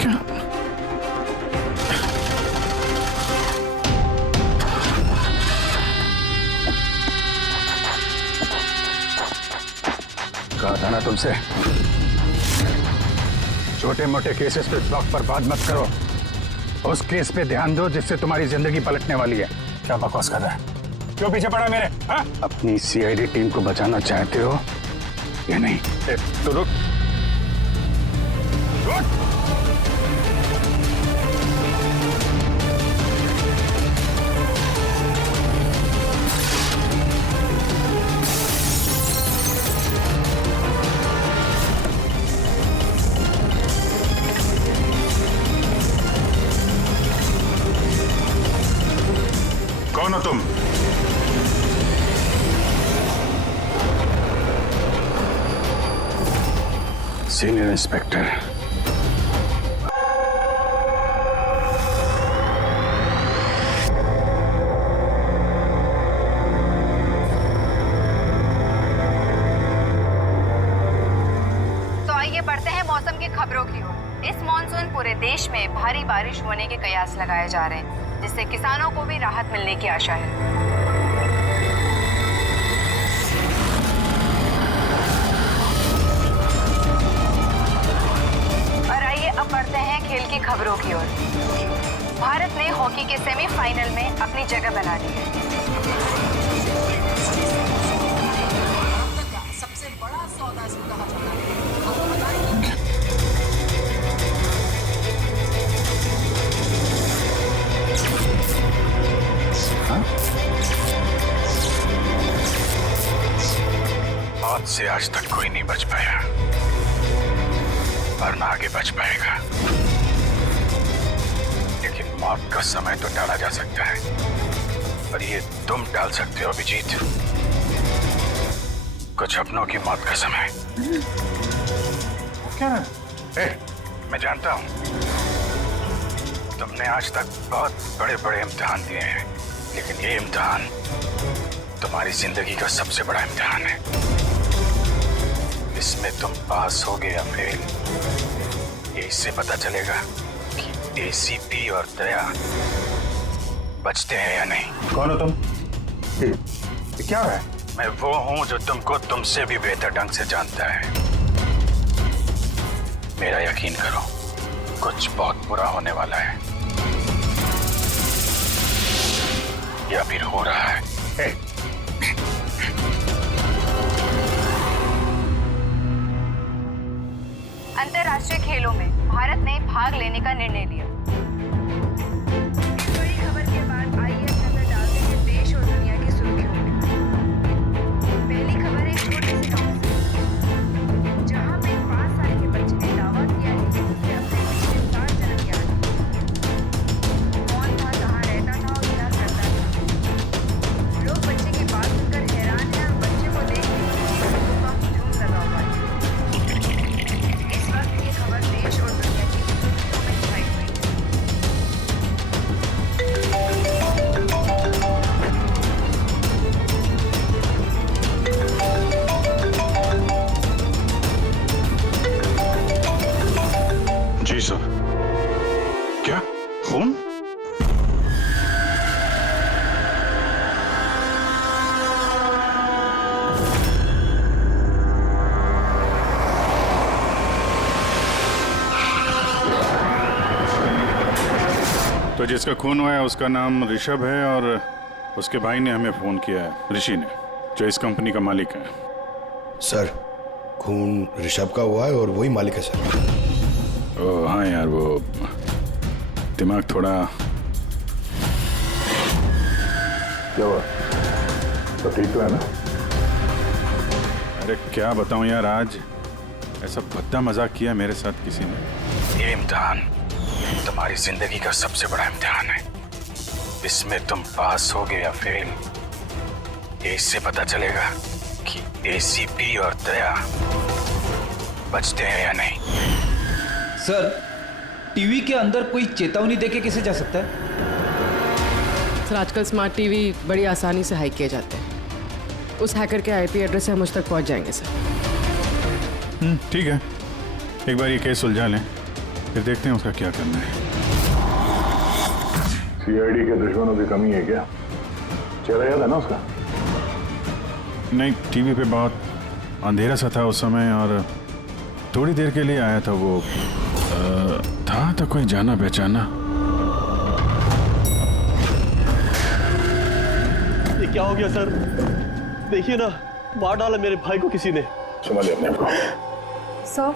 क्या? कहा था ना तुमसे, छोटे मोटे केसेस पे वक्त पर बात मत करो। उस केस पे ध्यान दो जिससे तुम्हारी जिंदगी पलटने वाली है। क्या बकवास कर रहा है? क्यों पीछे पड़ा मेरे? हाँ? अपनी सीआईडी टीम को बचाना चाहते हो या नहीं? तो रुक। कौन हो तुम? Senior inspector. तो आइए बढ़ते हैं मौसम की खबरों की ओर। इस मॉनसून पूरे देश में भारी बारिश होने के कयास लगाए जा रहे हैं, जिससे किसानों को भी राहत मिलने की आशा है। और आइए अब बढ़ते हैं खेल की खबरों की ओर। भारत ने हॉकी के सेमीफाइनल में अपनी जगह बना ली है। सबसे बड़ा सौदा इसको कहा जाता है। आपको बताएं मौत से आज तक कोई नहीं बच पाया, और ना आगे बच पाएगा। लेकिन मौत का समय तो टाला जा सकता है, पर ये तुम टाल सकते हो अभिजीत। कुछ अपनों की मौत का समय। क्या? मैं जानता हूं तुमने आज तक बहुत बड़े बड़े इम्तिहान दिए हैं, लेकिन ये इम्तिहान तुम्हारी जिंदगी का सबसे बड़ा इम्तिहान है। इसमें तुम पास होगे या फेल, ये इससे पता चलेगा कि एसीपी और दया बचते हैं या नहीं। कौन हो तुम? ये क्या है? मैं वो हूं जो तुमको तुमसे भी बेहतर ढंग से जानता है। मेरा यकीन करो, कुछ बहुत बुरा होने वाला है, या फिर हो रहा है। अंतर्राष्ट्रीय खेलों में भारत ने भाग लेने का निर्णय लिया। इस बड़ी खबर के बाद आइए नजर डालते हैं देश और दुनिया की सुर्खियों में। पहली खबर एक छोटे से गांव से, जहां पे 5 साल के बच्चे ने दावा किया है कि उसे अपने पिछले 7 जन्म याद हैं। कौन था, कहाँ रहता था और क्या करता था। लोग बच्चे की बात सुनकर हैरान हैं और बच्चे को देख के लोगों का हुजूम लगा हुआ है। इस वक्त ये खबर देश और दुनिया की सुर्खियों में छाई हुई है। जी सर। क्या खून? तो जिसका खून हुआ है उसका नाम ऋषभ है, और उसके भाई ने हमें फोन किया है, ऋषि ने, जो इस कंपनी का मालिक है। सर, खून ऋषभ का हुआ है और वही मालिक है सर। ओह हाँ यार, वो दिमाग थोड़ा। क्या हुआ? तो ठीक तो है ना? अरे क्या बताऊं यार, आज ऐसा भद्दा मजाक किया मेरे साथ किसी ने। ये इम्तिहान तुम्हारी जिंदगी का सबसे बड़ा इम्तिहान है। इसमें तुम पास होगे या फेल, ये इससे पता चलेगा कि एसीपी और दया बचते हैं या नहीं। सर, टीवी के अंदर कोई चेतावनी देके कैसे जा सकता है? सर, आजकल स्मार्ट टीवी बड़ी आसानी से हैक किए जाते हैं। उस हैकर के आईपी एड्रेस से हम उस तक पहुंच जाएंगे सर। ठीक है, एक बार ये केस सुलझा लें, फिर देखते हैं उसका क्या करना है। सीआईडी के दुश्मनों की कमी है क्या? चेहरा याद है ना उसका? नहीं, टीवी पे बहुत अंधेरा सा था उस समय और थोड़ी देर के लिए आया था वो। था तो कोई जाना पहचाना। ये क्या हो गया सर? देखिए ना, मार डाला मेरे भाई को किसी ने। संभालिए अपने आप को। सर,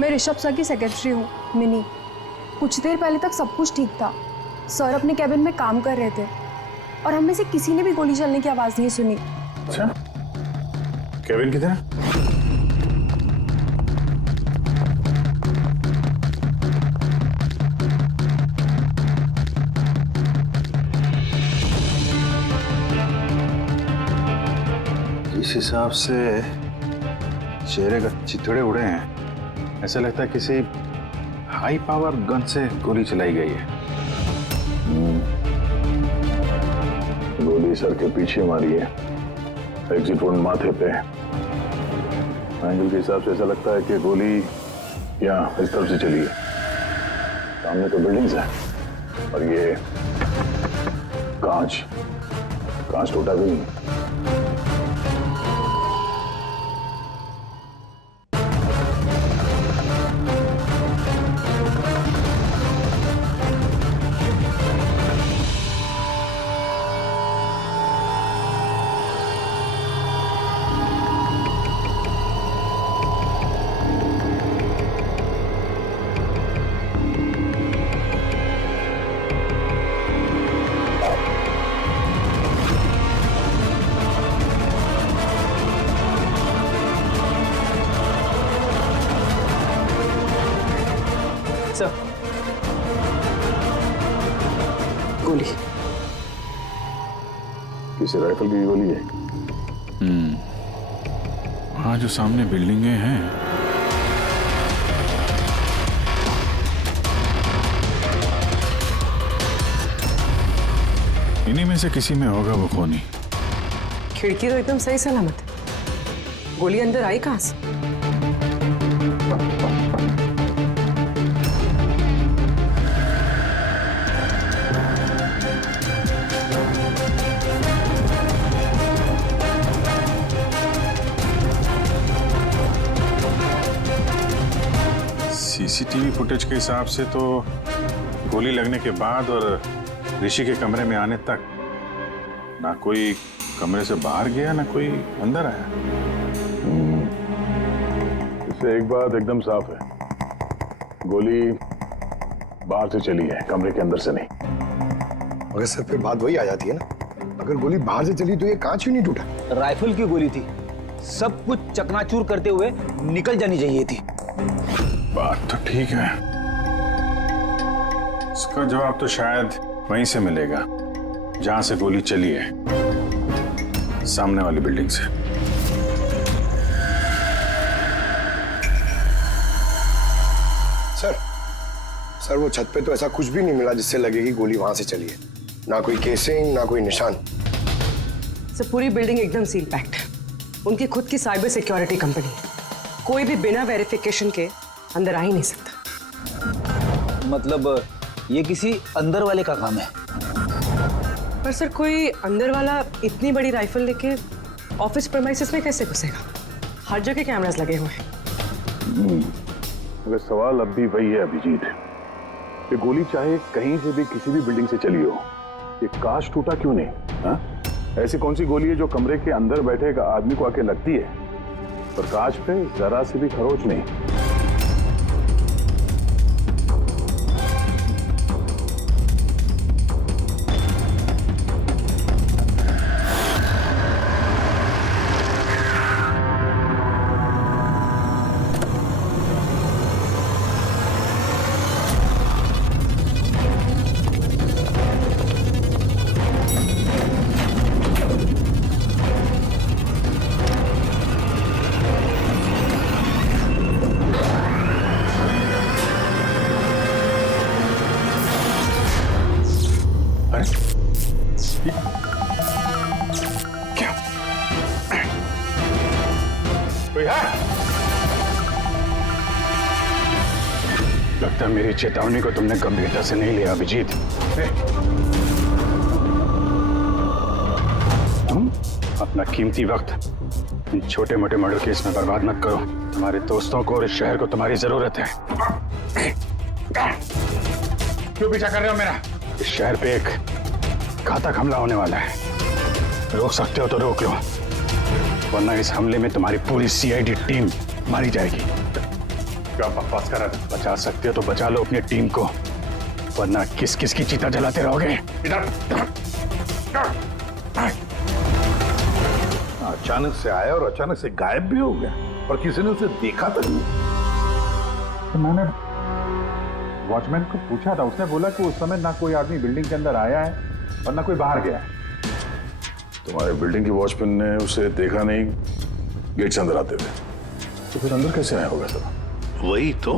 मैं ऋषभ सर की सेक्रेटरी हूँ, मिनी। कुछ देर पहले तक सब कुछ ठीक था। सर अपने कैबिन में काम कर रहे थे और हम में से किसी ने भी गोली चलने की आवाज़ नहीं सुनी। अच्छा, केविन किधर है? इस हिसाब से चेहरे का चिथड़े उड़े हैं, ऐसा लगता है किसी हाई पावर गन से गोली चलाई गई है। गोली सर के पीछे मारी है, एग्जिट वोल्ट माथे पे। एंगल के हिसाब से ऐसा लगता है कि गोली यहाँ इस तरफ से चली है। सामने तो बिल्डिंग्स है और ये कांच टूटा भी नहीं। सर, गोली। किसी राइफल की गोली है? हाँ, जो सामने बिल्डिंगें हैं। इन्हीं में से किसी में होगा वो खूनी। खिड़की तो एकदम सही सलामत है, गोली अंदर आई कहाँ से? सीसीटीवी फुटेज के हिसाब से तो गोली लगने के बाद और ऋषि के कमरे में आने तक ना कोई कमरे से बाहर गया ना कोई अंदर आया। इससे एक बात एकदम साफ है, गोली बाहर से चली है, कमरे के अंदर से नहीं। मगर सर फिर बात वही आ जाती है ना, अगर गोली बाहर से चली तो ये कांच क्यों नहीं टूटा? राइफल की गोली थी, सब कुछ चकनाचूर करते हुए निकल जानी चाहिए थी। बात तो ठीक है, इसका जवाब तो शायद वहीं से मिलेगा जहां से गोली चली है, सामने वाली बिल्डिंग से। सर वो छत पे तो ऐसा कुछ भी नहीं मिला जिससे लगे कि गोली वहां से चली है। ना कोई केसिंग, ना कोई निशान। सर, पूरी बिल्डिंग एकदम सील पैक्ड है। उनकी खुद की साइबर सिक्योरिटी कंपनी है, कोई भी बिना वेरिफिकेशन के अंदर आ ही नहीं सकता। मतलब ये किसी अंदर वाले का काम है। पर सर, कोई अंदर वाला इतनी बड़ी राइफल लेके ऑफिस प्रेमाइसेस में कैसे घुसेगा? हर जगह कैमरास लगे हुए हैं। मगर सवाल अब भी वही है अभिजीत, कि गोली चाहे कहीं से भी किसी भी बिल्डिंग से चली हो, ये कांच टूटा क्यों नहीं? हा? ऐसी कौन सी गोली है जो कमरे के अंदर बैठे एक आदमी को आके लगती है और कांच पे जरा से भी खरोच नहीं? लगता है मेरी चेतावनी को तुमने गंभीरता से नहीं लिया अभिजीत। तुम अपना कीमती वक्त इन छोटे मोटे मर्डर केस में बर्बाद मत करो। तुम्हारे दोस्तों को और इस शहर को तुम्हारी जरूरत है। क्यों पीछा कर रहे हो मेरा? इस शहर पे एक घातक हमला होने वाला है। रोक सकते हो तो रोक लो, वरना इस हमले में तुम्हारी पूरी सीआईडी टीम मारी जाएगी। क्या बकवास कर रहा है? बचा सकते हो तो बचा लो अपनी टीम को, वरना किस किस की चिता जलाते रहोगे। इधर अचानक से आया और अचानक से गायब भी हो गया और किसी ने उसे देखा तक नहीं। तो मैंने वॉचमैन को पूछा था, उसने बोला कि उस समय ना कोई आदमी बिल्डिंग के अंदर आया है और ना कोई बाहर गया है। तुम्हारे बिल्डिंग के वॉचमैन ने उसे देखा नहीं गेट से अंदर आते हुए, तो फिर अंदर कैसे आया होगा सर? वही तो।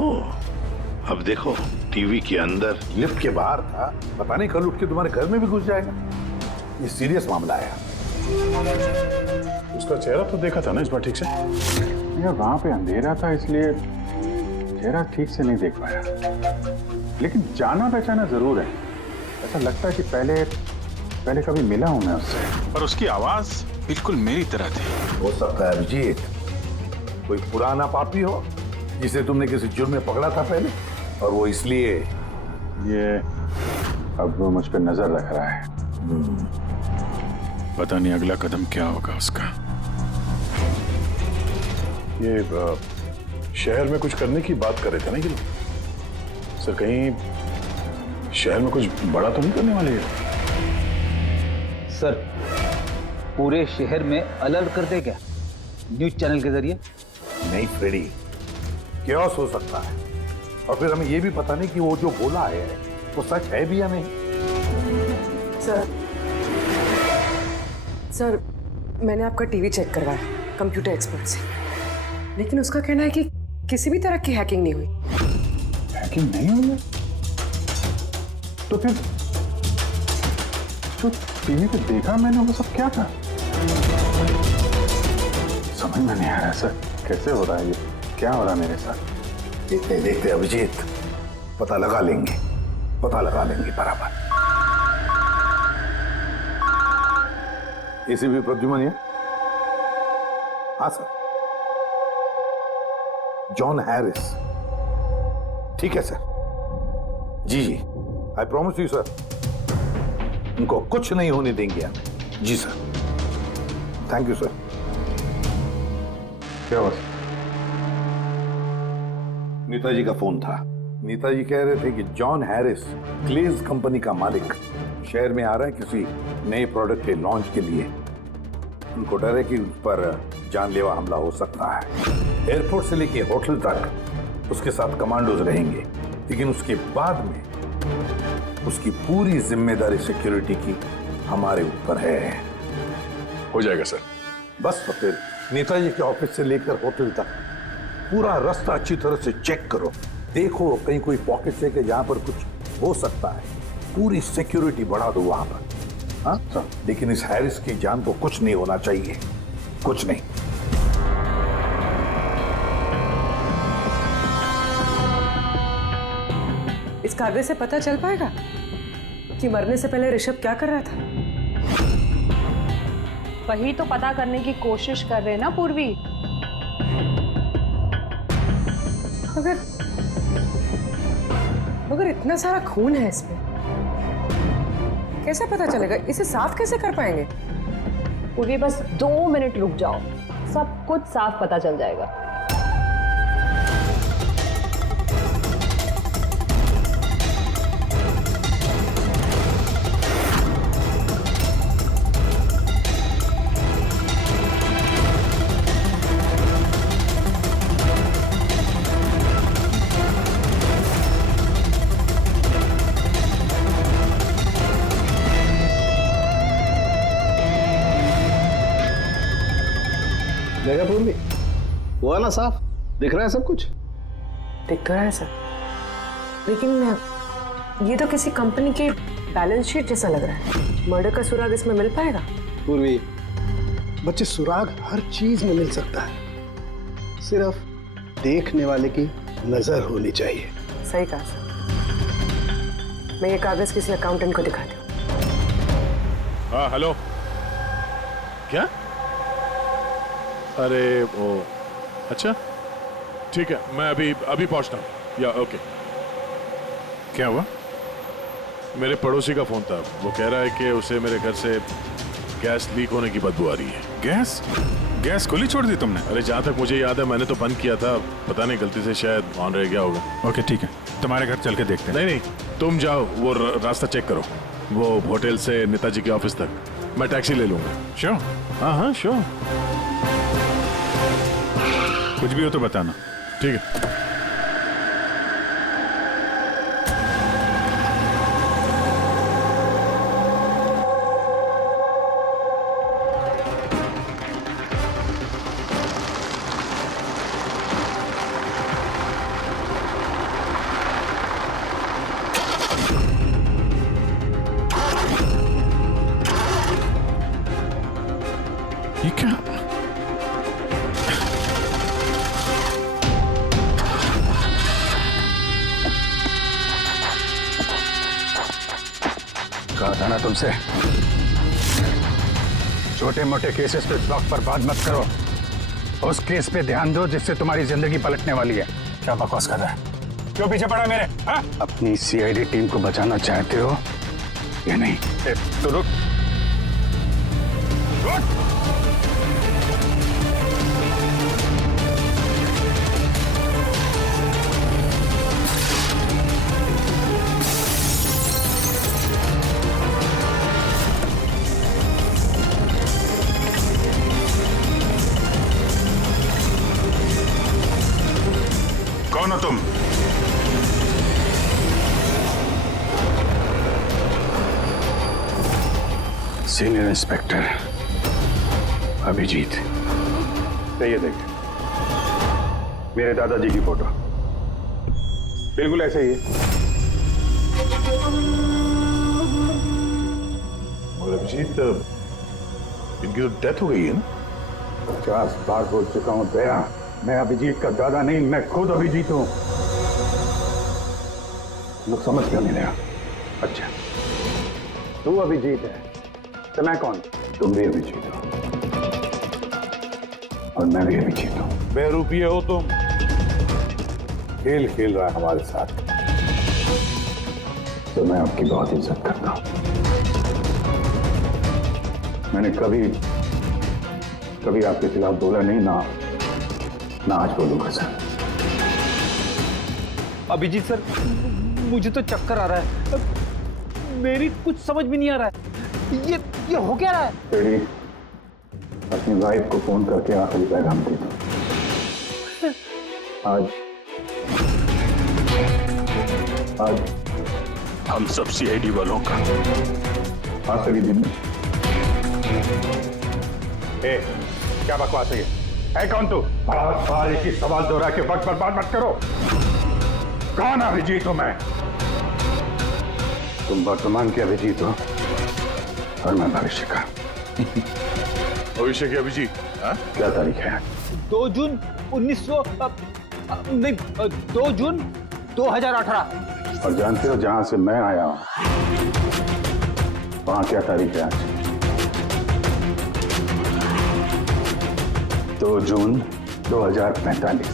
अब देखो, टीवी के अंदर, लिफ्ट के बाहर था, पता नहीं कल उठ के तुम्हारे घर में भी घुस जाएगा। ये सीरियस मामला है। उसका चेहरा तो देखा था ना इस बार ठीक से? यार वहां पे अंधेरा था इसलिए चेहरा ठीक से नहीं देख पाया, लेकिन जाना पहचाना जरूर है। ऐसा लगता है कि पहले कभी मिला हूं मैं उससे, पर उसकी आवाज बिल्कुल मेरी तरह थी। हो सकता है अभिजीत कोई पुराना पापी हो जिसे तुमने किसी जुर्म में पकड़ा था पहले, और वो इसलिए ये अब वो मुझ पर नजर रख रहा है। पता नहीं अगला कदम क्या होगा उसका। ये शहर में कुछ करने की बात कर रहे थे ना ये लोग? सर कहीं शहर में कुछ बड़ा तो नहीं करने वाले हैं? सर पूरे शहर में अलर्ट कर दे क्या न्यूज चैनल के जरिए? नहीं फ्रेडी, कैओस हो सकता है, और फिर हमें ये भी पता नहीं कि वो जो बोला है वो सच है भी या नहीं। सर मैंने आपका टीवी चेक करवाया कंप्यूटर एक्सपर्ट से, लेकिन उसका कहना है कि किसी भी तरह की हैकिंग नहीं हुई। हैकिंग नहीं हुई है? तो फिर जो टीवी पे देखा मैंने वो सब क्या था? समझ में नहीं आ रहा सर, कैसे हो रहा है ये? क्या हो रहा है मेरे साथ? देखते देखते अभिजीत पता लगा लेंगे बराबर। एसीपी प्रद्युमन है? हाँ सर। जॉन हैरिस, ठीक है सर। जी आई प्रॉमिस यू सर, उनको कुछ नहीं होने देंगे हम। जी सर, थैंक यू सर। क्या हुआ? नेताजी का फोन था। नेताजी कह रहे थे कि जॉन हैरिस, क्लेज कंपनी का मालिक, शहर में आ रहा है किसी नए प्रोडक्ट के लॉन्च के लिए। उनको डर है कि उस पर जानलेवा हमला हो सकता है। एयरपोर्ट से लेके होटल तक उसके साथ कमांडोज रहेंगे, लेकिन उसके बाद में उसकी पूरी जिम्मेदारी सिक्योरिटी की हमारे ऊपर है। हो जाएगा सर। बस तो फिर नेताजी के ऑफिस से लेकर होटल तक पूरा रास्ता अच्छी तरह से चेक करो, देखो कहीं कोई पॉकेट है कि जहां पर कुछ हो सकता है। पूरी सिक्योरिटी बढ़ा दो वहां पर। हाँ सर, लेकिन इस हैरिस की जान को कुछ नहीं होना चाहिए, कुछ नहीं। इस कागज से पता चल पाएगा कि मरने से पहले ऋषभ क्या कर रहा था? वही तो पता करने की कोशिश कर रहे हैं ना पूर्वी। मगर इतना सारा खून है इसमें, कैसे पता चलेगा? इसे साफ कैसे कर पाएंगे? पूर्वी बस 2 मिनट रुक जाओ, सब कुछ साफ पता चल जाएगा। देखा पूर्वी, हुआ ना साफ? दिख रहा है सब कुछ? दिख तो रहा है सर, लेकिन ये तो किसी कंपनी के बैलेंस शीट जैसा लग रहा है। मर्डर का सुराग इसमें मिल पाएगा? पूर्वी, बच्चे, सुराग हर चीज में मिल सकता है, सिर्फ देखने वाले की नजर होनी चाहिए। सही कहा सर। मैं ये कागज किसी अकाउंटेंट को दिखाती हूँ। हाँ हेलो, क्या? अरे वो, अच्छा ठीक है, मैं अभी पहुंचता हूँ। या ओके। क्या हुआ? मेरे पड़ोसी का फोन था, वो कह रहा है कि उसे मेरे घर से गैस लीक होने की बदबू आ रही है। गैस खुली छोड़ दी तुमने? अरे जहाँ तक मुझे याद है मैंने तो बंद किया था, पता नहीं गलती से शायद ऑन रह गया होगा। ओके ठीक है, तुम्हारे घर चल के देखते हैं। नहीं, तुम जाओ, वो रास्ता चेक करो, वो होटल से नेताजी के ऑफिस तक। मैं टैक्सी ले लूंगा। श्योर? हाँ श्योर। कुछ भी हो तो बताना। ठीक है। ये क्या? कहा था ना तुमसे, छोटे मोटे केसेस पे वक्त बर्बाद मत करो। उस केस पे ध्यान दो जिससे तुम्हारी जिंदगी पलटने वाली है। क्या बकवास कर रहा है? क्यों पीछे पड़ा मेरे? हा? अपनी सीआईडी टीम को बचाना चाहते हो या नहीं? तो रुक। कौन हो तुम? Senior inspector Abhijeet. ये देखिए, मेरे दादाजी की फोटो बिल्कुल ऐसे ही है। और अभिजीत, इनकी तो डेथ हो गई है ना? 50 बार बोल चुका हूं दया, मैं अभिजीत का दादा नहीं, मैं खुद अभिजीत हूं। लोग समझ क्यों नहीं रहा? अच्छा, तू अभिजीत है तो मैं कौन? तुम भी अभिजीत हो और मैं भी अभिजीत हूं। बेरूपिये हो तुम। खेल खेल रहा है हमारे साथ। तो मैं आपकी बहुत इज्जत करता हूं। मैंने कभी आपके खिलाफ बोला नहीं, ना आज बोलूंगा सर। अभिजीत सर, मुझे तो चक्कर आ रहा है, मेरी कुछ समझ में नहीं आ रहा है। ये हो क्या रहा है? तेरी अपनी वाइफ को फोन करके आखिरी पैगाम दे दो। आज हम सब सीआईडी वालों का आखिरी दिन है। क्या बकवास है ये? है कौन तू? बार एक ही सवाल दोहरा के वक्त बर्बाद मत करो। कौन अभिजीत हूं मैं? तुम वर्तमान के अभिजीत हो और मैं भविष्य का। भविष्य के अभिजीत? क्या तारीख है? 2 जून 2018। और जानते हो जहां से मैं आया हूं वहां क्या तारीख है आज? 2 जून 2045।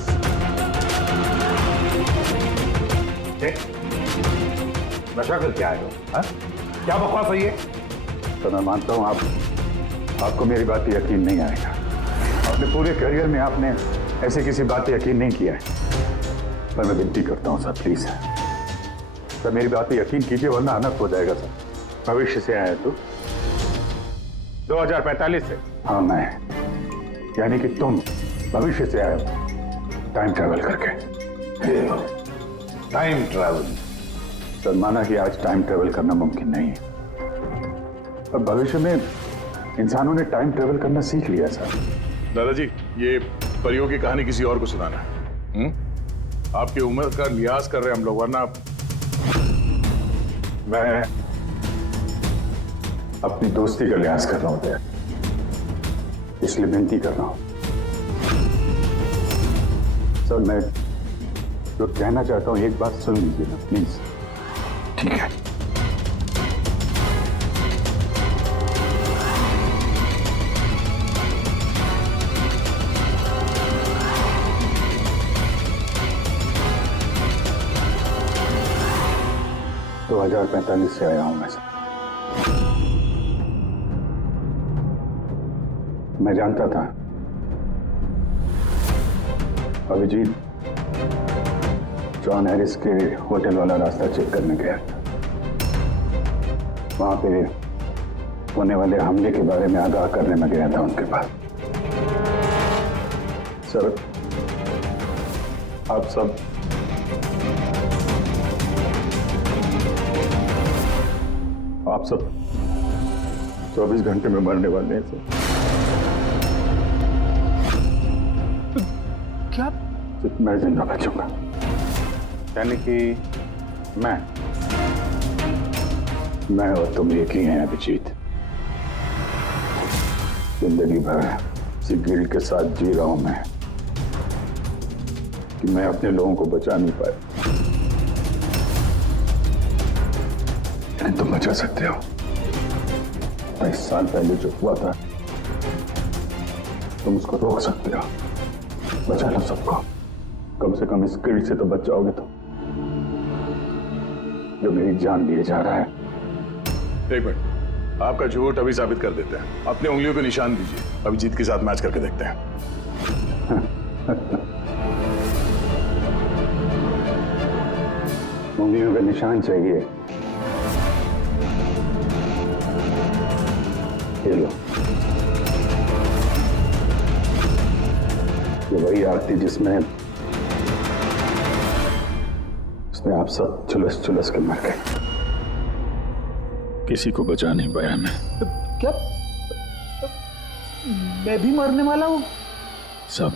नशा कर क्या आए हो? क्या बकवास है ये? तो मैं मानता हूं आपको मेरी बात पे यकीन नहीं आएगा। अपने पूरे करियर में आपने ऐसे किसी बात पे यकीन नहीं किया है, पर मैं विनती करता हूं सर, प्लीज सर मेरी बात पे यकीन कीजिए वरना अनर्थ हो जाएगा सर। भविष्य से आया तू? 2045 से? हाँ मैं, यानी कि तुम भविष्य से आए हो टाइम ट्रैवल करके। Time travel? सर माना कि आज टाइम ट्रैवल करना मुमकिन नहीं है, पर भविष्य में इंसानों ने टाइम ट्रैवल करना सीख लिया सर। दादाजी, ये परियों की कहानी किसी और को सुनाना है। आपकी उम्र का लिहाज कर रहे हैं हम लोग, वरना मैं अपनी दोस्ती का लिहाज कर रहा हूं दया, इसलिए विनती कर रहा हूं सर। जो कहना चाहता हूं एक बात सुन लीजिए ना प्लीज। ठीक है। तो 2045 से आया हूं मैं सर। मैं जानता था अभिजीत जॉन हैरिस के होटल वाला रास्ता चेक करने गया था। वहां पे होने वाले हमले के बारे में आगाह करने में गया था उनके पास। सर आप सब 24 घंटे में मरने वाले हैं सर। क्या? सिर्फ मैं जिंदा बचूंगा, यानी कि मैं और तुम एक ही हैं अभिजीत। जिंदगी भर इसी गिल्ड के साथ जी रहा हूं मैं कि मैं अपने लोगों को बचा नहीं पाया, लेकिन तुम बचा सकते हो। 22 साल पहले जो हुआ था तुम उसको रोक सकते हो। बचा लो सबको, कम से कम इस गिल्ड से तो बच जाओगे तुम, जो मेरी जान लिए जा रहा है। एक मिनट, आपका झूठ अभी साबित कर देते हैं। अपनी उंगलियों पे निशान दीजिए, अभिजीत के साथ मैच करके देखते हैं। उंगलियों पे निशान चाहिए? ये लो, ये वही आरती जिसमें आप सब चुलस के मर गए। किसी को बचा नहीं पाया मैं। क्या? मैं भी मरने वाला हूं? सब,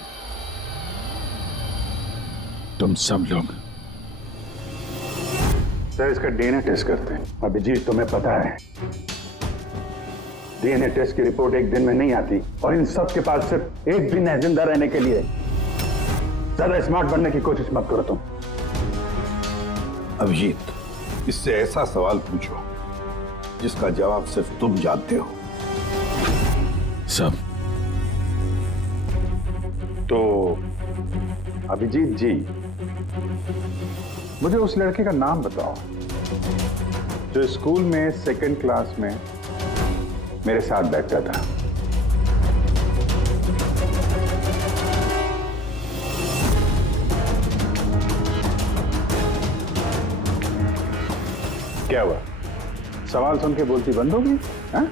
तुम सब लोग। सर इसका डीएनए टेस्ट करते हैं। अभिजीत तुम्हें पता है डीएनए टेस्ट की रिपोर्ट एक दिन में नहीं आती, और इन सब के पास सिर्फ एक दिन है जिंदा रहने के लिए। ज्यादा स्मार्ट बनने की कोशिश मत करो तुम। अभिजीत, इससे ऐसा सवाल पूछो जिसका जवाब सिर्फ तुम जानते हो। सब तो अभिजीत जी, मुझे उस लड़के का नाम बताओ जो स्कूल में सेकंड क्लास में मेरे साथ बैठता था। क्या हुआ? सवाल सुन के बोलती बंद हो गई? हाँ?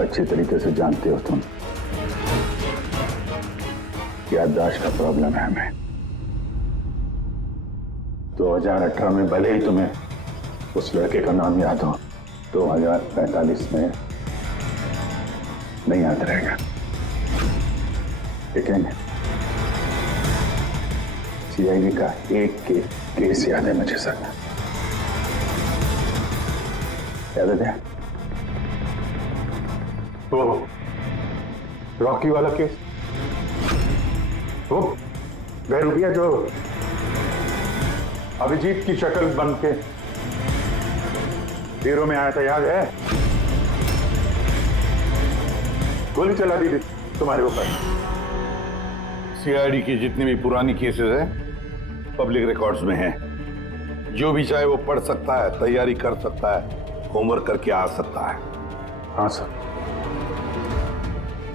अच्छी तरीके से जानते हो तुम, याददाश्त का प्रॉब्लम है हमें। 2018 में भले ही तुम्हें उस लड़के का नाम याद हो, 2045 में नहीं याद रहेगा। लेकिन सीआईडी का एक केस याद है मुझे सर। याद है वो रॉकी वाला केस, वो बहरूपिया जो अभिजीत की शक्ल बन के हीरो में आया था, याद है? गोली चला दी थी तुम्हारे ऊपर। सीआईडी की जितनी भी पुरानी केसेस हैं पब्लिक रिकॉर्ड्स में हैं। जो भी चाहे वो पढ़ सकता है, तैयारी कर सकता है, होमवर्क करके आ सकता है। हाँ सर,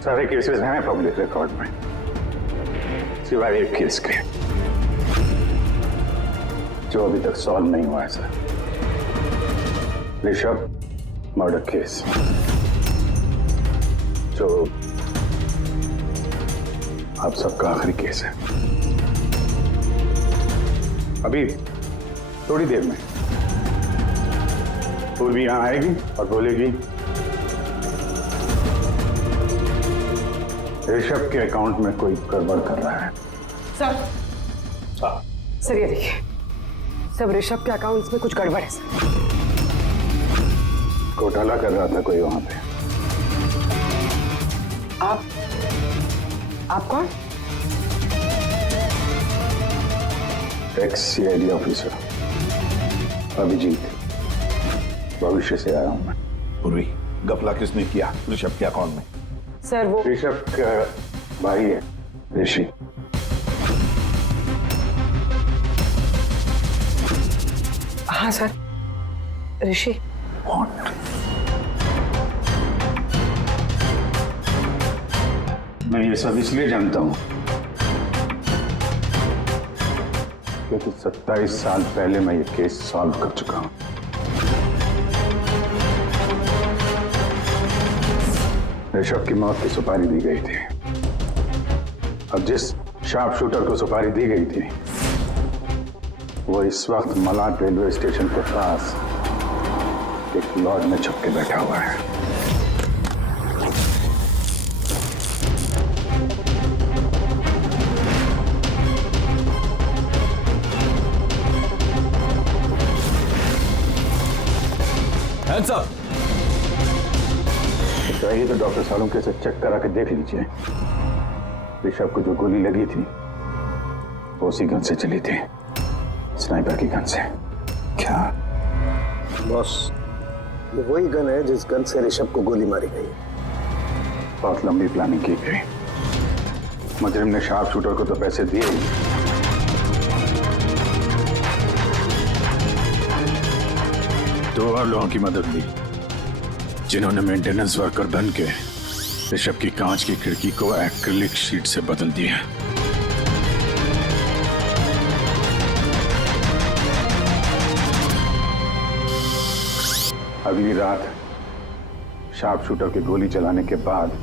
सारे केसेस हैं पब्लिक रिकॉर्ड में, सिवाय एक केस के जो अभी तक सॉल्व नहीं हुआ है सर। ऋषभ मर्डर केस, जो आप सबका आखिरी केस है। अभी थोड़ी देर में पूर्वी यहां आएगी और बोलेगी ऋषभ के अकाउंट में कोई गड़बड़ कर रहा है। सर, सर ये देखिए, सब ऋषभ के अकाउंट्स में कुछ गड़बड़ है सर। घोटाला कर रहा था कोई वहां पे। आप कौन? ex-CID ऑफिसर अभिजीत, भविष्य से आया हूं मैं। पूर्वी, गफला किसने किया ऋषभ के अकाउंट में? सर वो ऋषभ का भाई है ऋषि। हाँ सर, ऋषि। मैं ये सब इसलिए जानता हूं क्योंकि 27 साल पहले मैं ये केस सॉल्व कर चुका हूं। ऋषभ की मौत की सुपारी दी गई थी। अब जिस शार्प शूटर को सुपारी दी गई थी वो इस वक्त मलाड रेलवे स्टेशन के पास एक लॉज में छुप के बैठा हुआ है। Hands up! चाहिए तो डॉक्टर सालुंके से चेक करा के देख लीजिए। ऋषभ को जो गोली लगी थी वो उसी गन से चली थी, स्नाइपर की गन से। क्या बॉस, ये वही गन है जिस गन से ऋषभ को गोली मारी गई। बहुत लंबी प्लानिंग की गई। मुजरिम ने शार्प शूटर को तो पैसे दिए ही, दो और लोगों की मदद ली जिन्होंने मेंटेनेंस वर्कर बन के ऋषभ की कांच की खिड़की को एक्रिलिक शीट से बदल दिया। अगली रात शार्प शूटर की गोली चलाने के बाद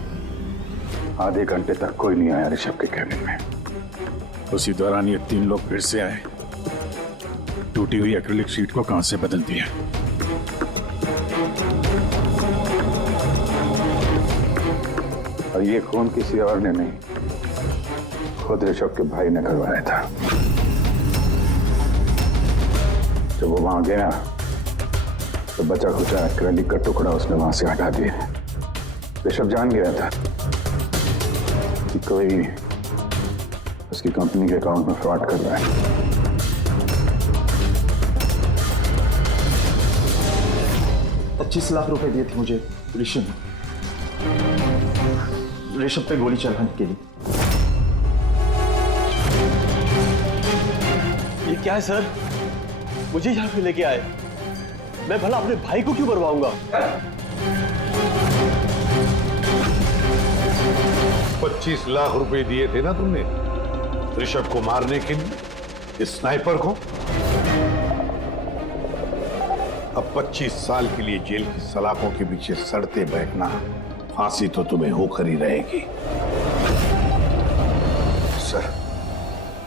आधे घंटे तक कोई नहीं आया ऋषभ के कैबिन में। उसी दौरान ये 3 लोग फिर से आए, टूटी हुई एक्रिलिक शीट को कांच से बदल दिया। और ये खून किसी और ने नहीं, खुद ऋषभ के भाई ने करवाया था। जब वो वहां गया तो बचा खुचा एक्रिलिक का टुकड़ा उसने वहां से हटा दिया। ऋषभ जान गया था कि कोई उसकी कंपनी के अकाउंट में फ्रॉड कर रहा है। 25 लाख रुपए दिए थे मुझे ऋषभ पे गोली चलाने के लिए। ये क्या है सर? मुझे यहाँ पे लेके आए, मैं भला अपने भाई को क्यों मरवाऊंगा? 25 लाख रुपए दिए थे ना तुमने ऋषभ को मारने के लिए, इस स्नाइपर को। अब 25 साल के लिए जेल की सलाखों के पीछे सड़ते बैठना, फांसी तो तुम्हें होकर ही रहेगी।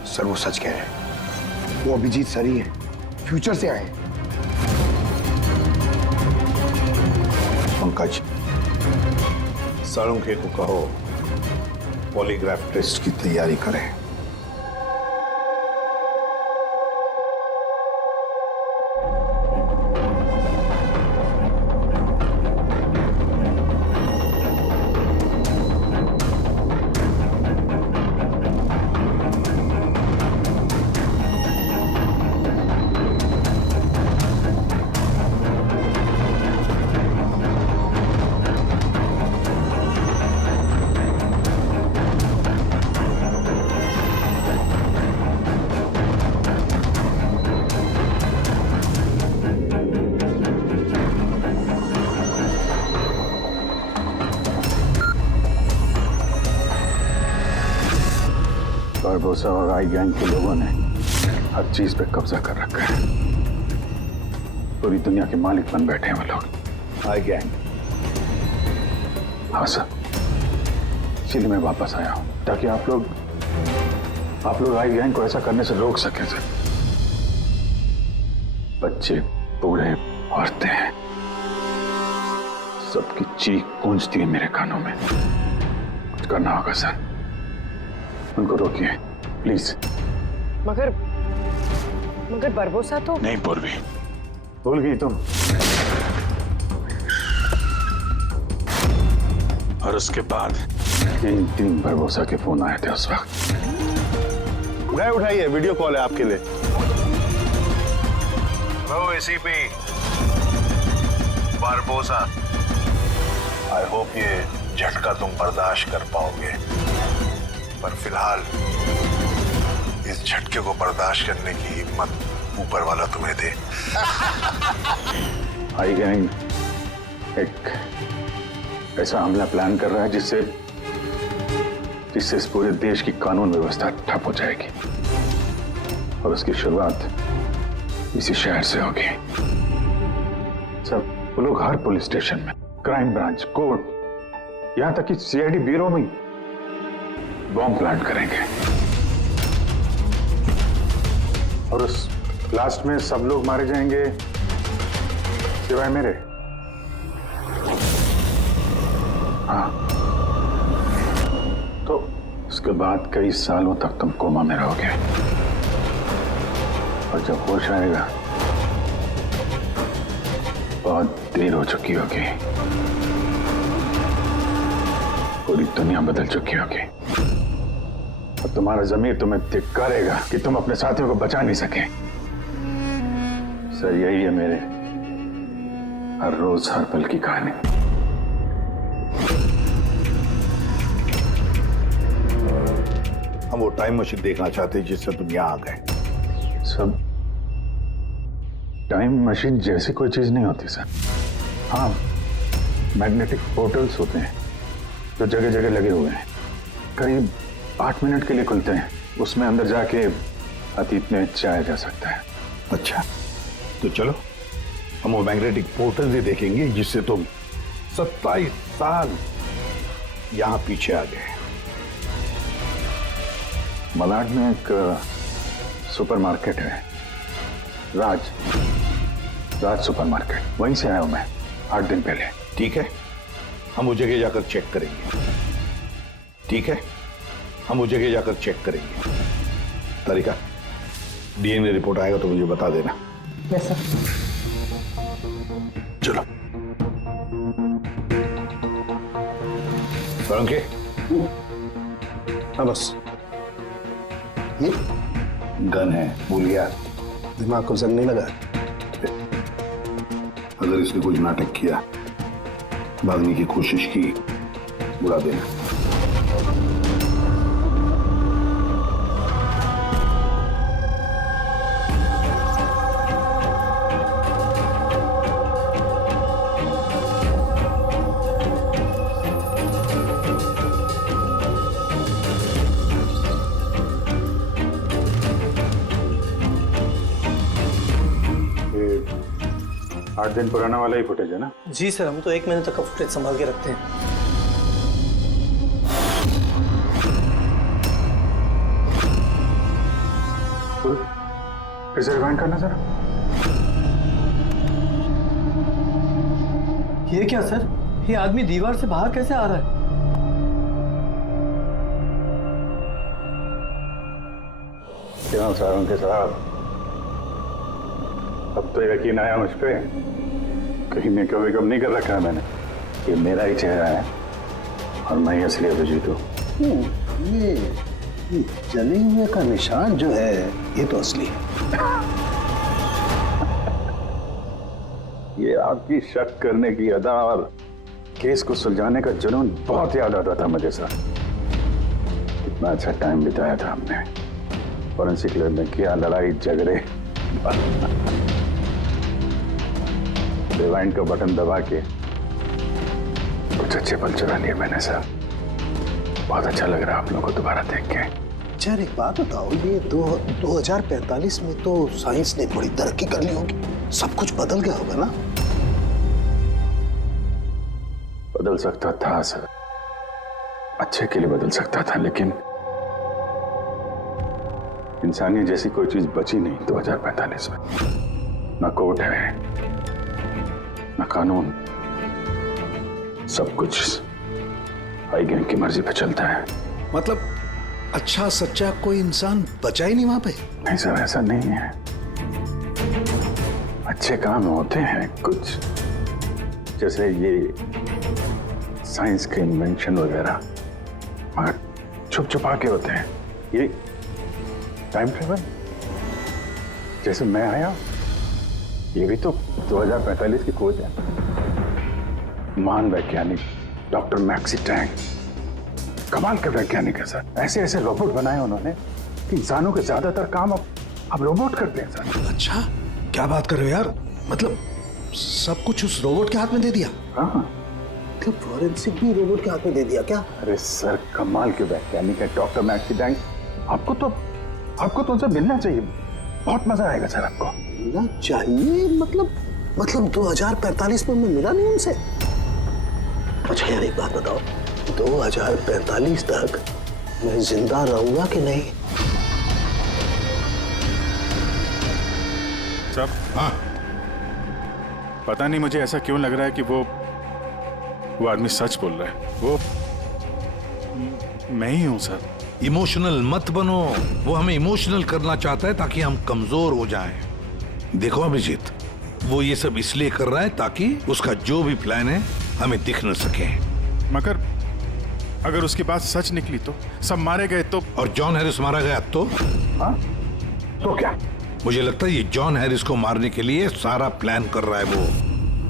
सर वो सच कह रहे हैं। वो अभिजीत सर ही है, फ्यूचर से आए। पंकज, सालुंके को कहो पॉलीग्राफ टेस्ट की तैयारी करें। बारबोसा और आई गैंग के लोगों ने हर चीज पे कब्जा कर रखा है। पूरी दुनिया के मालिक बन बैठे हैं वो लोग। आई गैंग? हाँ सर, इसलिए मैं वापस आया हूं ताकि आप लोग आई गैंग को ऐसा करने से रोक सकें सर। बच्चे, बूढ़े, औरतें, सबकी चीख गूंजती है मेरे कानों में। कुछ करना होगा सर, उनको रोकिए प्लीज। मगर बरबोसा तो नहीं पूर्वी, भूल गई तुम। और उसके बाद 3 बरबोसा के फोन आए थे उस वक्त। उठाइए, वीडियो कॉल है आपके लिए। Hello ACP Barbosa, I hope ये झटका तुम बर्दाश्त कर पाओगे, पर फिलहाल इस झटके को बर्दाश्त करने की हिम्मत ऊपर वाला तुम्हें दे। आई गैंग एक ऐसा हमला प्लान कर रहा है जिससे इस पूरे देश की कानून व्यवस्था ठप हो जाएगी, और उसकी शुरुआत इसी शहर से होगी। सब लोग हर पुलिस स्टेशन में, क्राइम ब्रांच, कोर्ट, यहां तक कि सीआईडी ब्यूरो में बॉम्ब प्लांट करेंगे, और उस लास्ट में सब लोग मारे जाएंगे सिवाय मेरे। हाँ, तो उसके बाद कई सालों तक तुम कोमा में रहोगे, और जब होश आएगा बहुत देर हो चुकी होगी, पूरी दुनिया बदल चुकी होगी, और तुम्हारा ज़मीर तुम्हें धिक्कारेगा कि तुम अपने साथियों को बचा नहीं सके। सर, यही है मेरे हर रोज हर पल की कहानी। हम वो टाइम मशीन देखना चाहते हैं जिससे तुम यहाँ आ गए। सब टाइम मशीन जैसी कोई चीज नहीं होती सर। हाँ, मैग्नेटिक पोर्टल्स होते हैं जो जगह जगह लगे हुए हैं, करीब 8 मिनट के लिए खुलते हैं, उसमें अंदर जाके अतीत में जाया जा सकता है। अच्छा, तो चलो हम वो मैग्नेटिक पोर्टल से देखेंगे जिससे तुम 27 साल यहाँ पीछे आ गए। मलाड में एक सुपरमार्केट है, राज सुपरमार्केट, वहीं से आया हूं मैं 8 दिन पहले। ठीक है, हम वो जगह जाकर चेक करेंगे। ठीक है, हम वो जगह जाकर चेक करेंगे। तारिका, डीएनए रिपोर्ट आएगा तो मुझे बता देना। Yes sir. चलो के हाँ बस, ये गन है, भूल गया? दिमाग को जंग नहीं लगा? अगर इसने कुछ नाटक किया, भागने की कोशिश की, बुला देना। ये 8 दिन पुराना वाला ही फुटेज है ना? जी सर, हम तो 1 महीने तक का फुटेज संभाल के रखते हैं। फिर से रिवाइंड करना जरा। ये क्या सर, ये आदमी दीवार से बाहर कैसे आ रहा है? क्यों सारों के साथ, अब तो यकीन आया मुझ पे, कहीं मैं कभी कम नहीं कर रखा है मैंने। ये मेरा ही चेहरा है और मैं ही असली अभिजीत हूँ। ये जले हुए का निशान जो है ये तो असली है। ये आपकी शक करने की अदा और केस को सुलझाने का जुनून बहुत याद आता था मुझे सर। कितना अच्छा टाइम बिताया था हमने, फॉरेंसिक लैब में किया, लड़ाई झगड़े, रिवाइंड का बटन दबा के कुछ अच्छे पल चुरा लिए मैंने सर। बहुत अच्छा लग रहा है आप लोगों को दोबारा देख के। यार एक बात बताओ, ये 2045 में तो साइंस ने बड़ी तरक्की कर ली होगी, सब कुछ बदल गया होगा ना? बदल सकता था सर, अच्छे के लिए बदल सकता था, लेकिन इंसानियत जैसी कोई चीज बची नहीं 2045 में। ना कोर्ट है, ना कानून, सब कुछ आई गैंग की मर्जी पे चलता है। मतलब अच्छा सच्चा कोई इंसान बचा ही नहीं वहां पे? नहीं सर, ऐसा नहीं है। अच्छे काम होते हैं कुछ, जैसे ये साइंस के इन्वेंशन वगैरह, मगर छुप छुपा के होते हैं। ये टाइम ट्रेवल, जैसे मैं आया ये भी तो 2045 की खोज है। महान वैज्ञानिक डॉक्टर मैक्सी टैंग कमाल के वैज्ञानिक है सर। ऐसे ऐसे रोबोट बनाए उन्होंने कि इंसानों के ज्यादातर काम अब रोबोट करते हैं सर। अच्छा, क्या बात कर रहे हो यार? मतलब सब कुछ उस रोबोट के हाथ में दे दिया? हाँ, तो फॉरेंसिक भी रोबोट के हाथ में दे दिया क्या? अरे सर, कमाल के वैज्ञानिक है डॉक्टर मैक्सी टैंग। आपको तो उनसे मिलना चाहिए, बहुत मजा आएगा सर आपको। मिलना चाहिए? मतलब 2045 में मैं मिला नहीं उनसे? अच्छा यार, एक बात बताओ, 2045 तक मैं जिंदा रहूंगा कि नहीं? सब हाँ, पता नहीं मुझे ऐसा क्यों लग रहा है कि वो आदमी सच बोल रहा है। वो मैं ही हूं सर। इमोशनल मत बनो, वो हमें इमोशनल करना चाहता है ताकि हम कमजोर हो जाएं। देखो अभिजीत, वो ये सब इसलिए कर रहा है ताकि उसका जो भी प्लान है हमें दिख न सके। मगर अगर उसकी बात सच निकली तो सब मारे गए तो? और जॉन हैरिस मारा गया तो? हाँ? तो क्या? मुझे लगता है ये जॉन हैरिस को मारने के लिए सारा प्लान कर रहा है वो।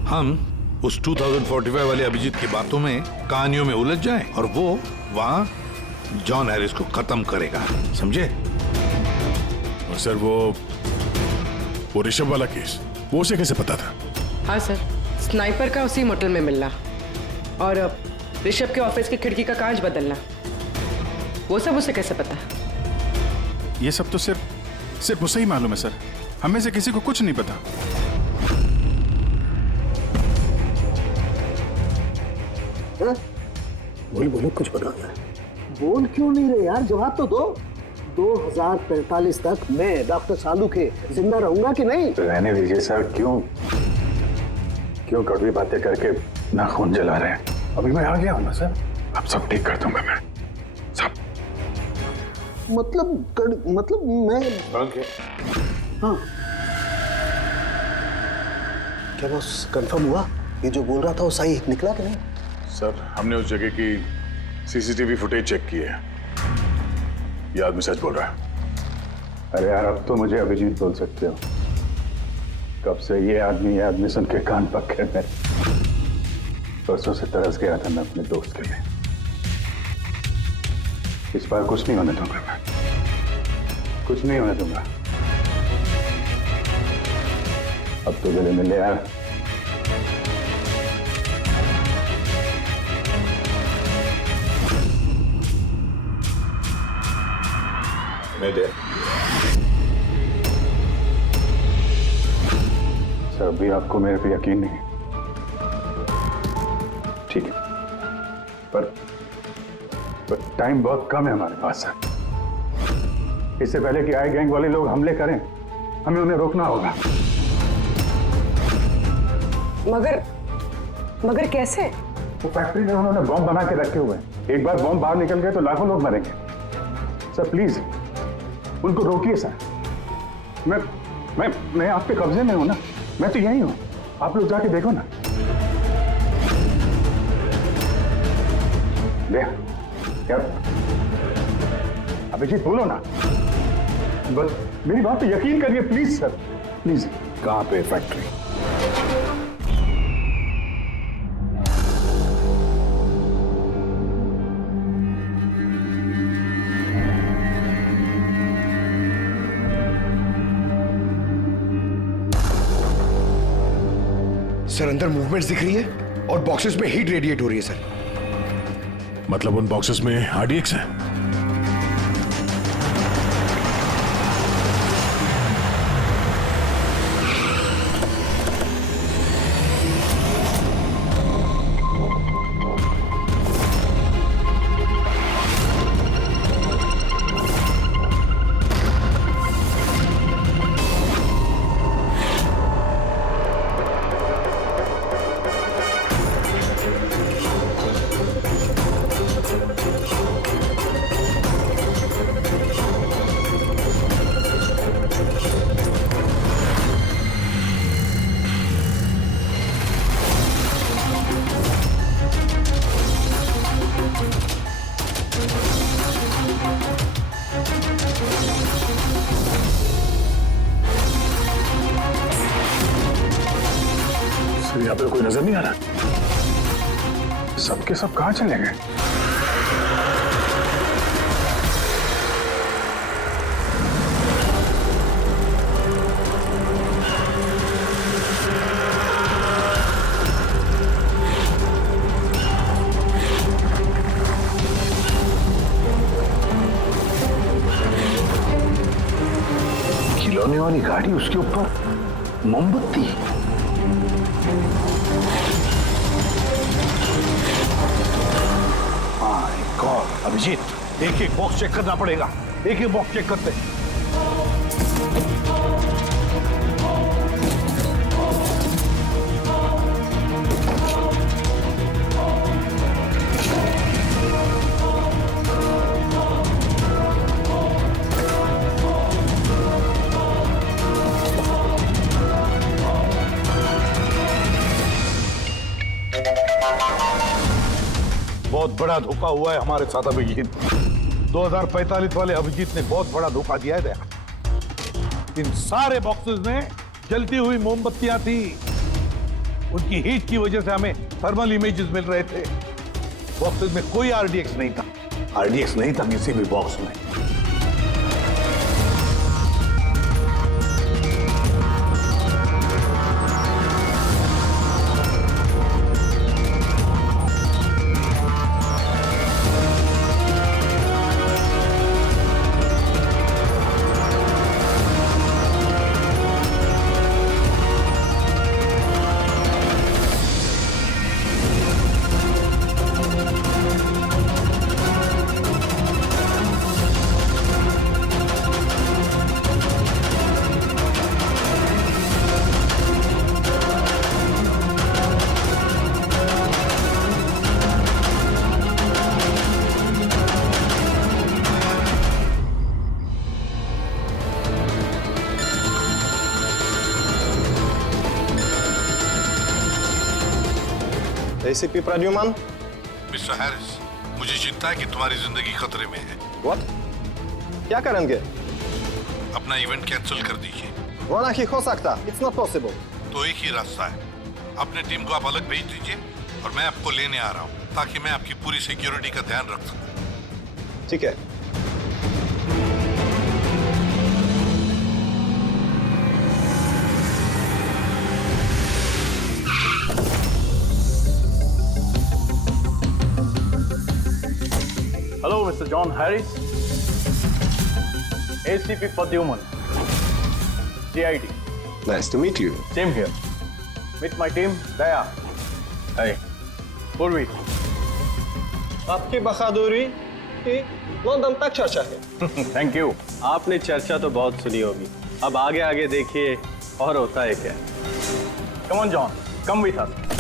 हम उस 2045 वाले अभिजीत की बातों में, कहानियों में उलझ जाएं और वो वहां जॉन हैरिस को खत्म करेगा, समझे? और सर वो ऋषभ वाला केस, वो उसे कैसे पता था? हाँ सर, स्नाइपर का उसी मोटल में मिलना और ऋषभ के ऑफिस की खिड़की का कांच बदलना, वो सब उसे कैसे पता? ये सब तो सिर्फ उसे ही मालूम है सर। हमें से किसी को कुछ नहीं पता। बोलो कुछ बताना है। बोल क्यों नहीं रहे यार? जवाब तो दो। 2045 तक मैं डॉक्टर सालू के जिंदा रहूंगा कि नहीं? रहने दीजिए सर, क्यों कड़वी बातें करके नाखून जला रहे हैं? अभी मैं आ गया हूं ना सर, अब सब ठीक कर दूंगा मैं सब। मतलब मैं हाँ, क्या बस कंफर्म हुआ? ये जो बोल रहा था वो सही निकला कि नहीं? सर, हमने उस जगह की सीसीटीवी फुटेज चेक की है, ये आदमी सच बोल रहा है। अरे यार, अब तो muझे अभिजीत बोल सकते हो। कब से ये आदमी सुन के कान पक गए मेरे। परसों से तरस गया था मैं अपने दोस्त के लिए। इस बार कुछ नहीं होने दूंगा मैं, कुछ नहीं होने दूंगा। अब तो गले मिले यार। सर, अभी आपको मेरे पे यकीन नहीं है, ठीक है? पर टाइम बहुत कम है हमारे पास सर। इससे पहले कि आए गैंग वाले लोग हमले करें, हमें उन्हें रोकना होगा। मगर कैसे? वो फैक्ट्री में उन्होंने बॉम्ब बना के रखे हुए हैं। एक बार बॉम्ब बाहर निकल गए तो लाखों लोग मरेंगे। सर प्लीज उनको रोकिए सर। मैं आपके कब्जे में हूं ना, मैं तो यही हूं। आप लोग जाके देखो ना। क्या अभिजीत, बोलो ना, बस मेरी बात पे यकीन करिए प्लीज सर, प्लीज। कहां पे फैक्ट्री? सर, अंदर मूवमेंट्स दिख रही है और बॉक्सेस में हीट रेडिएट हो रही है सर। मतलब उन बॉक्सेस में RDX है? कोई नजर नहीं आ रहा। सबके सब कहाँ चले गए? खिलौने वाली गाड़ी, उसके ऊपर मोमबत्ती। माय गॉड, अभिजीत, एक एक बॉक्स चेक करना पड़ेगा। एक एक बॉक्स चेक करते हैं। बहुत बड़ा धोखा हुआ है हमारे साथ अभिजीत। 2045 वाले अभिजीत ने बहुत बड़ा धोखा दिया है दया। इन सारे बॉक्सेस में जलती हुई मोमबत्तियां थी। उनकी हीट की वजह से हमें थर्मल इमेजेस मिल रहे थे। बॉक्सेस में कोई आरडीएक्स नहीं था। आरडीएक्स नहीं था किसी भी बॉक्स में। एसीपी प्रद्युमन। मिस्टर हैरिस, मुझे चिंता है कि तुम्हारी जिंदगी खतरे में है। व्हाट? क्या करेंगे? अपना इवेंट कैंसिल कर दीजिए। वो नहीं हो सकता। It's not possible. तो एक ही रास्ता है, अपने टीम को आप अलग भेज दीजिए और मैं आपको लेने आ रहा हूँ ताकि मैं आपकी पूरी सिक्योरिटी का ध्यान रख सकूं। ठीक है। Hello, Mr. John Harris. ACP Pradyuman. CID. Nice to meet you. Same here. Meet my team, Daya. Hey. Purvi. आपकी बहादुरी की लंदन तक चर्चा है। Thank you. आपने चर्चा तो बहुत सुनी होगी। अब आगे आगे देखिए और होता है क्या। Come on, John. Come with us.